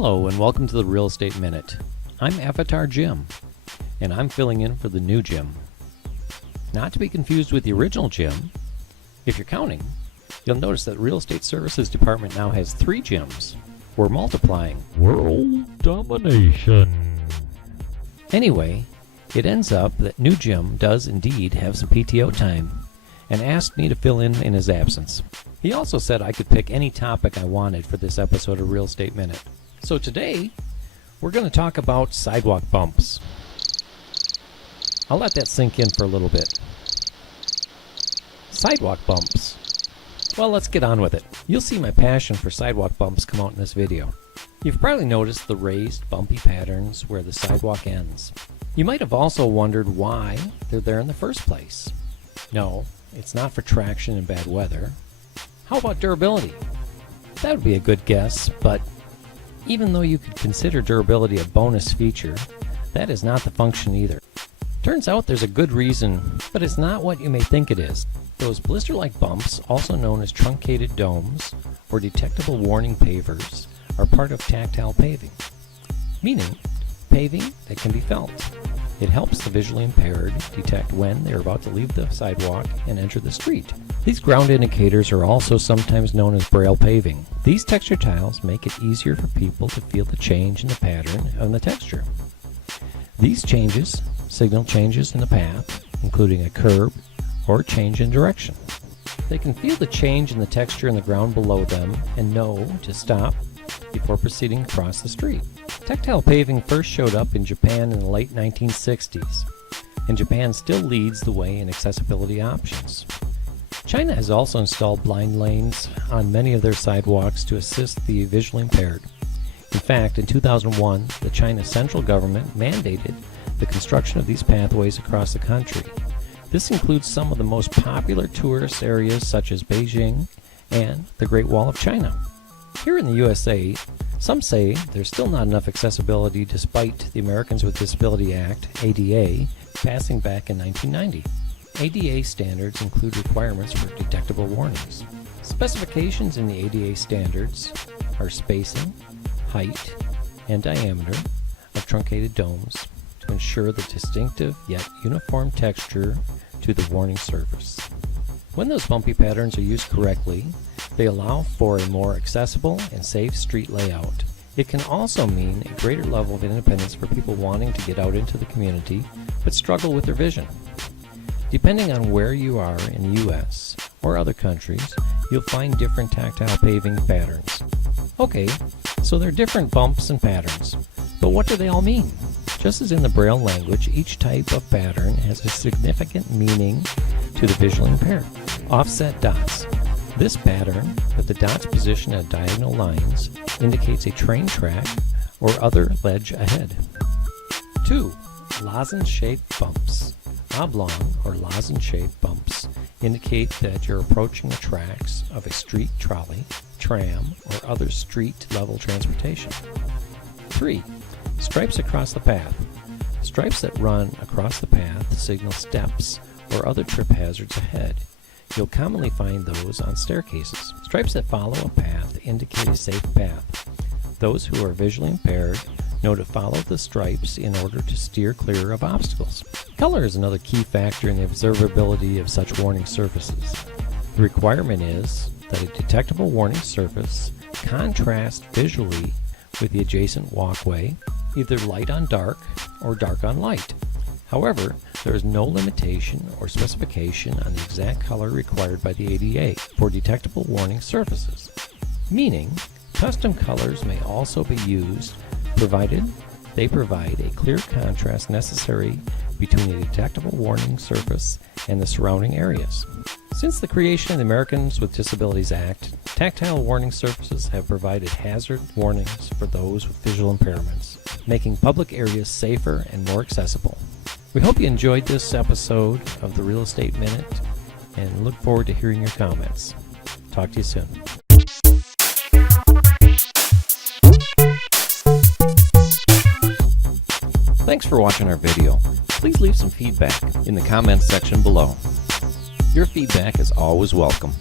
Hello and welcome to the Real Estate Minute. I'm Avatar Jim, and I'm filling in for the new Jim. Not to be confused with the original Jim. If you're counting, you'll notice that the Real Estate Services Department now has 3 Jims. We're multiplying. World domination. Anyway, it ends up that new Jim does indeed have some PTO time and asked me to fill in his absence. He also said I could pick any topic I wanted for this episode of Real Estate Minute. So today, we're going to talk about sidewalk bumps. I'll let that sink in for a little bit. Sidewalk bumps. Well, let's get on with it. You'll see my passion for sidewalk bumps come out in this video. You've probably noticed the raised, bumpy patterns where the sidewalk ends. You might have also wondered why they're there in the first place. No, it's not for traction in bad weather. How about durability? That would be a good guess, but even though you could consider durability a bonus feature, that is not the function either. Turns out there's a good reason, but it's not what you may think it is. Those blister-like bumps, also known as truncated domes or detectable warning pavers, are part of tactile paving, meaning paving that can be felt. It helps the visually impaired detect when they're about to leave the sidewalk and enter the street. These ground indicators are also sometimes known as Braille paving. These texture tiles make it easier for people to feel the change in the pattern of the texture. These changes signal changes in the path, including a curb or change in direction. They can feel the change in the texture in the ground below them and know to stop before proceeding across the street. Tactile paving first showed up in Japan in the late 1960s, and Japan still leads the way in accessibility options. China has also installed blind lanes on many of their sidewalks to assist the visually impaired. In fact, in 2001, the China central government mandated the construction of these pathways across the country. This includes some of the most popular tourist areas such as Beijing and the Great Wall of China. Here in the USA, some say there's still not enough accessibility despite the Americans with Disability Act, ADA, passing back in 1990. ADA standards include requirements for detectable warnings. Specifications in the ADA standards are spacing, height, and diameter of truncated domes to ensure the distinctive yet uniform texture to the warning surface. When those bumpy patterns are used correctly, they allow for a more accessible and safe street layout. It can also mean a greater level of independence for people wanting to get out into the community but struggle with their vision. Depending on where you are in the US or other countries, you'll find different tactile paving patterns. Okay, so there are different bumps and patterns, but what do they all mean? Just as in the Braille language, each type of pattern has a significant meaning to the visually impaired. Offset dots. This pattern, with the dots positioned at diagonal lines, indicates a train track or other ledge ahead. 2. Lozenge-shaped bumps. Oblong or lozenge-shaped bumps indicate that you're approaching the tracks of a street trolley, tram, or other street-level transportation. 3. Stripes across the path. Stripes that run across the path signal steps or other trip hazards ahead. You'll commonly find those on staircases. Stripes that follow a path indicate a safe path. Those who are visually impaired know to follow the stripes in order to steer clear of obstacles. Color is another key factor in the observability of such warning surfaces. The requirement is that a detectable warning surface contrast visually with the adjacent walkway, either light on dark or dark on light. However, there is no limitation or specification on the exact color required by the ADA for detectable warning surfaces, meaning custom colors may also be used provided they provide a clear contrast necessary between a detectable warning surface and the surrounding areas. Since the creation of the Americans with Disabilities Act, tactile warning surfaces have provided hazard warnings for those with visual impairments, making public areas safer and more accessible. We hope you enjoyed this episode of the Real Estate Minute and look forward to hearing your comments. Talk to you soon. Thanks for watching our video. Please leave some feedback in the comments section below. Your feedback is always welcome.